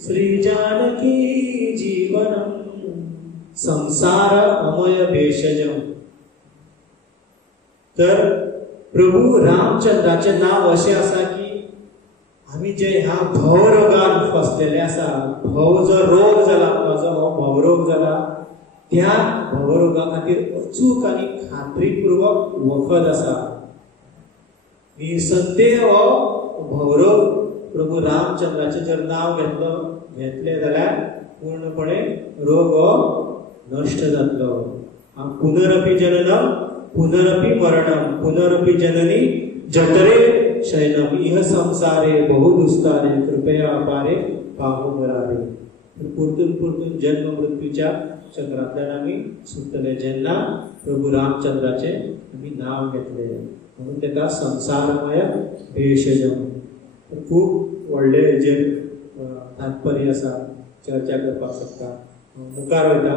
श्री जानकी जीवनम. संसार अमय भेषजम. तर प्रभू रामचंद्राचे नाव अशें आसा की आमी जे ह्या भवरोगान फसलेले आसा, भव जो रोग जाला आमकां, जो हो भवरोग जाला, त्या भवरोगा खातीर अचूक आनी खात्रीपूर्वक वखद आसा. निसंदेह हो भवरोग प्रभू रामचंद्राचे जर नाव घेतले जाल्यार पूर्णपणे रोग हो नष्ट जातलो. पुनरपि जननम पुनरपि मरणम पुनरपि जननी जठरे शयनम इह संसारे बहुदुस्तारे कृपया अपारे पाहो मरारे. परतून परतून जन्म मृत्यूच्या चक्रांतल्यान आमी सुटले जेन्ना प्रभू रामचंद्राचे आमी नाव घेतले. म्हणून तेका संसारमय भेषजम. खूब व्हडले हेजेर तात्पर्य आसा, चर्चा करपाक शकता. मुखार वयता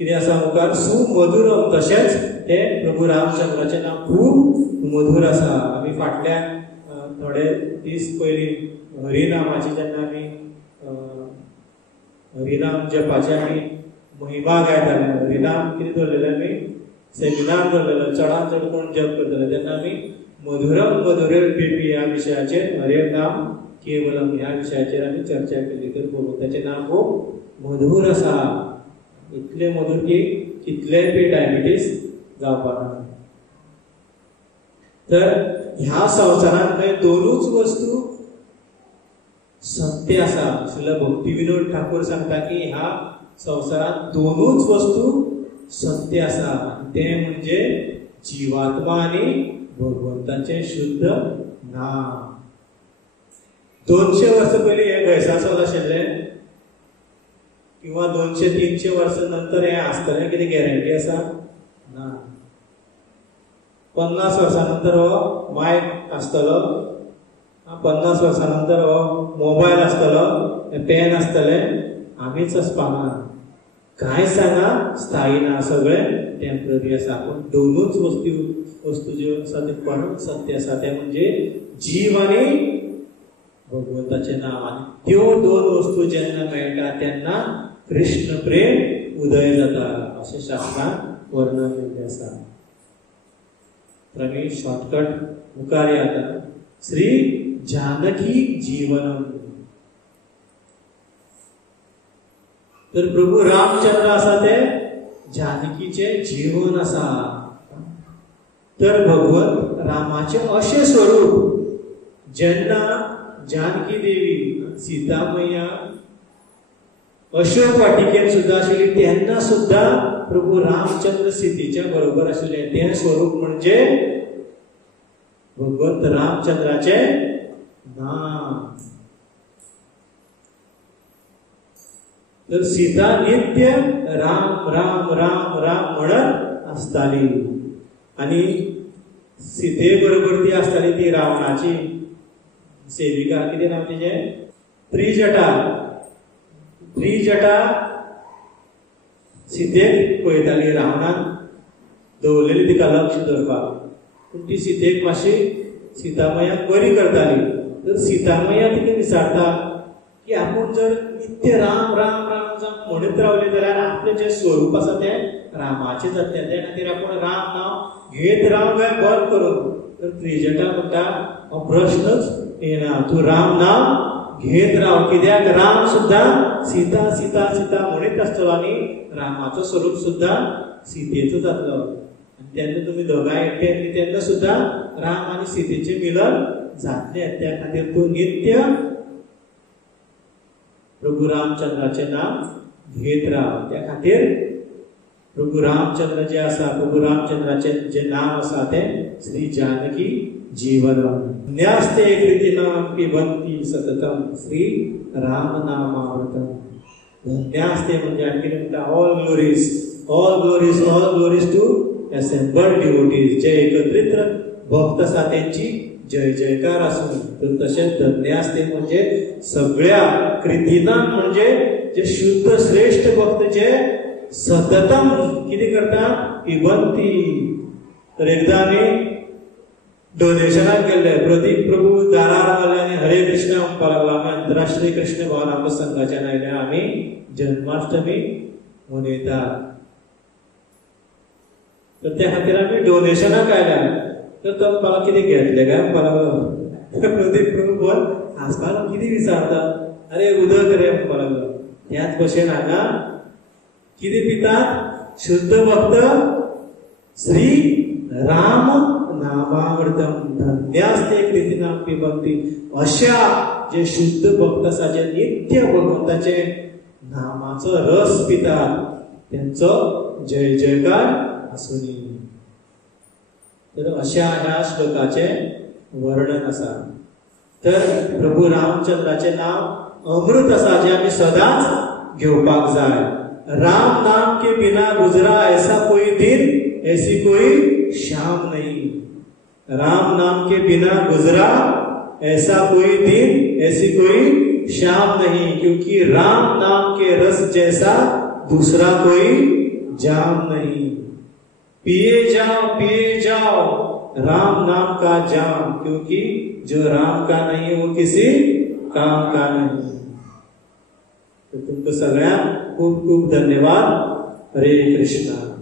कितें आसा मुखार, सुमधुरम. तशेंच ते प्रभू रामचंद्राचें नांव खूब मधुर आसा. आमी फाटल्या थोडे दीस पयलीं हरिनामाची जेन्ना आमी हरिनाम जपाचे आमी महिमा गायताले, हरिनाम कितें धरलेलें आमी सेमिनार धरलेलो, चडांत चड कोण जप करतले, तेन्ना आमी मधुरम मधुरे पेपी ह्या विशयाचेर, हरे नाम केवलम ह्या विशयाचेर आमी चर्चा केली. तर भगवंताचें नाम खूब मधुर आसा, इतले मधुर की कितलेय बी डायबिटीस जावपाक ना. तर ह्या संवसारांत खंय दोनूच वस्तू सत्य आसा. श्रील भक्तिविनोद ठाकूर सांगता की ह्या संवसारांत दोनूच वस्तू सत्य आसा, ते म्हणजे जीवात्मा आनी भगवंताचें शुद्ध नाम. 200 वर्ष पयलीं हे गैसासोल आशिल्ले किंवा 200-300 वर्ष नंतर हे आसतलें कितें गॅरंटी आसा ना. 50 वर्सांनंतर हो मायक आसतलो, 50 वर्सांनंतर हो मोबायल आसतलो, पेन आसतले, आमीच आसपाना. कांय सांगा स्थायी ना, सगळें टेम्पररी आसा. पूण दोनूच वस्तू ज्यो आसा ते परम सत्य आसा, ते म्हणजे जीव आनी भगवंताचें नांव. आनी त्यो दोन वस्तू जेन्ना मेळटा तेन्ना कृष्ण प्रेम उदय जाता, अशें शास्त्रांत वर्णन केल्लें आसा. तर आमी शॉर्टकट मुखार येता. श्री जानकी जीवनम. तर प्रभू रामचंद्र आसा ते जानकीचे जीवन आसा. तर भगवंत रामाचे अशें स्वरूप जेन्ना जानकी देवी सीता मैया अशोक वाटिकेन सुद्दां आशिल्ली तेन्ना सुद्दां प्रभू रामचंद्र सीतेच्या बरोबर आशिल्ले. तें स्वरूप म्हणजे भगवंत रामचंद्राचे नाम. तर सीता नित्य राम राम राम राम म्हणत आसताली. आनी सीते बरोबर ती आसताली ती रावणाची सेविका. कितें नांव तिचें? त्रिजटा. त्रिजटा सीतेक पळयताली, रावणान दवरलेली तिका लक्ष दवरपाक. पूण ती सीतेक मातशी सीतामयाक बरी करताली. तर सीतामया तिका विचारता की आपूण जर नित्य राम राम राम म्हणत रावले जाल्यार आपलें जें स्वरूप आसा तें रामाचें जातलें. त्या खातीर आपूण राम नांव घेत राव काय बंद करून. तर त्रिजटा म्हणटा हो प्रश्नच येना, तूं राम नांव घेत राव. कित्याक राम सुद्दां सीता सीता सीता म्हणत आसतलो आनी रामाचो स्वरूप सुद्दां सीतेचो जातलो. तेन्ना तुमी दोगांय एकटे तेन्ना सुद्दां राम आनी सीतेचें मिलन जातलें. त्या खातीर तूं नित्य प्रभू रामचंद्राचें नांव घेत राव. त्या खातीर प्रभू रामचंद्र जे आसा, प्रभू रामचंद्राचे जे नाव आसा ते श्री जानकी जीवनम. न्यास्ते कृतीनां पिबन्ति सततम श्री राम नामामृतम. न्यास्ते म्हणजे आणखी म्हणटा all glories to assembled devotees. जे एकत्रित भक्त आसा त्यांची जय जयकार आसूं. तर तशेंच धन्यास्ते म्हणजे सगळ्या कृतीनां म्हणजे जे शुद्ध श्रेष्ठ भक्त जे सततम कितें करता, पिबंती. तर एकदा आमी डोनेशनाक गेल्ले, प्रदीप प्रभू दारार आले आनी हरे कृष्ण म्हणपाक लागलो. आमी आंतरराष्ट्रीय कृष्ण भवन संघाच्यान आयले. आमी जन्माष्टमी मनयतात. तर त्या खातीर आमी डोनेशनाक आयल्या. तर तो म्हणपाक कितें घेतले काय म्हणपाक लागलो. प्रदीप प्रभू बोल हांसपाक कितें विचारता, अरे उदक रे म्हणपाक लागलो. त्याच भशेन हांगा कितें पितात, शुद्ध भक्त श्री राम नामामृतम. धन्यास्ते कृतीनां पिबन्ति. अशा जे शुद्ध भक्त आसा, जे नित्य भगवंताचे नामाचो रस पितात, त्यांचो जय जयकार आसुनी. तर अशा ह्या श्लोकाचे वर्णन आसा. तर प्रभू रामचंद्राचे नाव अमृत आसा, जे आमी सदांच घेवपाक जाय. राम नाम के बिना गुजरा ऐसा कोई दिन, ऐसी कोई शाम नहीं. राम नाम के बिना गुजरा ऐसा कोई दिन, ऐसी कोई शाम नहीं. क्योंकि राम नाम के रस जैसा दूसरा कोई जाम नहीं. पिए जाओ राम नाम का जाम. क्योंकि जो राम का नहीं वो किसी काम का नहीं. तर तुमकां सगळ्यांक खूप खूप धन्यवाद. हरे कृष्णा.